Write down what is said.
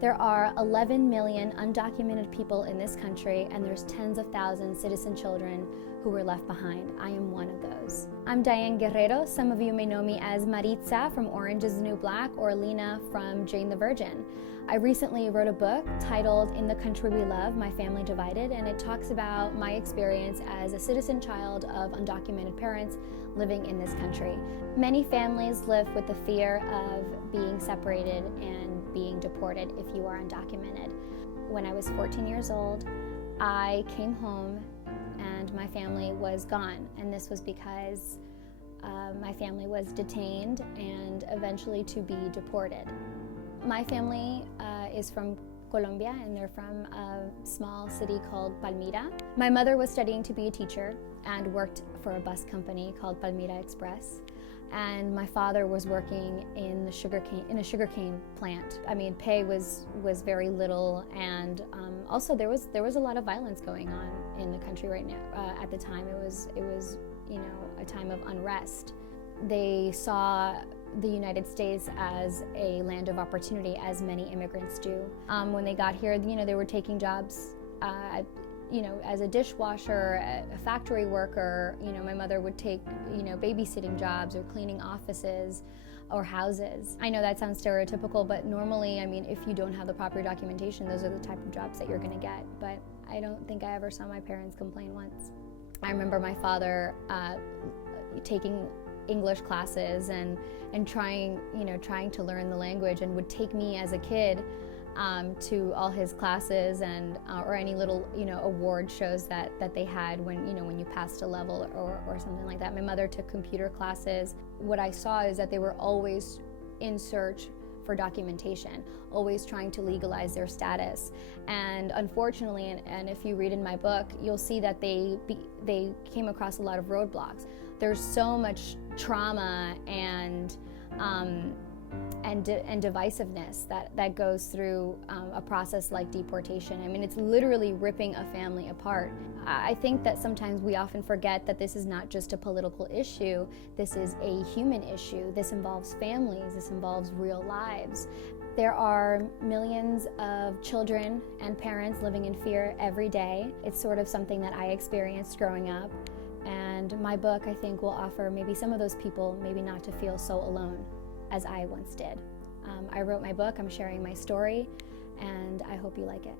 There are 11 million undocumented people in this country, and there's tens of thousands citizen children who were left behind. I am one of those. I'm Diane Guerrero. Some of you may know me as Maritza from Orange is the New Black or Lena from Jane the Virgin. I recently wrote a book titled In the Country We Love, My Family Divided, and it talks about my experience as a citizen child of undocumented parents living in this country. Many families live with the fear of being separated and being deported if you are undocumented. When I was 14 years old, I came home and my family was gone, and this was because my family was detained and eventually to be deported. My family is from Colombia, and they're from a small city called Palmira. My mother was studying to be a teacher and worked for a bus company called Palmira Express. And my father was working in a sugarcane plant. I mean, pay was very little, and also there was a lot of violence going on in the country right now. At the time, it was a time of unrest. They saw the United States as a land of opportunity, as many immigrants do. When they got here, they were taking jobs. As a dishwasher, a factory worker, my mother would take, babysitting jobs or cleaning offices or houses. I know that sounds stereotypical, but normally, if you don't have the proper documentation, those are the type of jobs that you're gonna get. But I don't think I ever saw my parents complain once. I remember my father taking English classes and trying to learn the language, and would take me as a kid to all his classes and or any little award shows that they had when you passed a level or something like that. My mother took computer classes. What I saw is that they were always in search for documentation, always trying to legalize their status. And unfortunately, and if you read in my book, you'll see that they came across a lot of roadblocks. There's so much trauma and divisiveness that goes through a process like deportation. It's literally ripping a family apart. I think that sometimes we often forget that this is not just a political issue, this is a human issue. This involves families, this involves real lives. There are millions of children and parents living in fear every day. It's sort of something that I experienced growing up. And my book, I think, will offer maybe some of those people maybe not to feel so alone as I once did. I wrote my book, I'm sharing my story, and I hope you like it.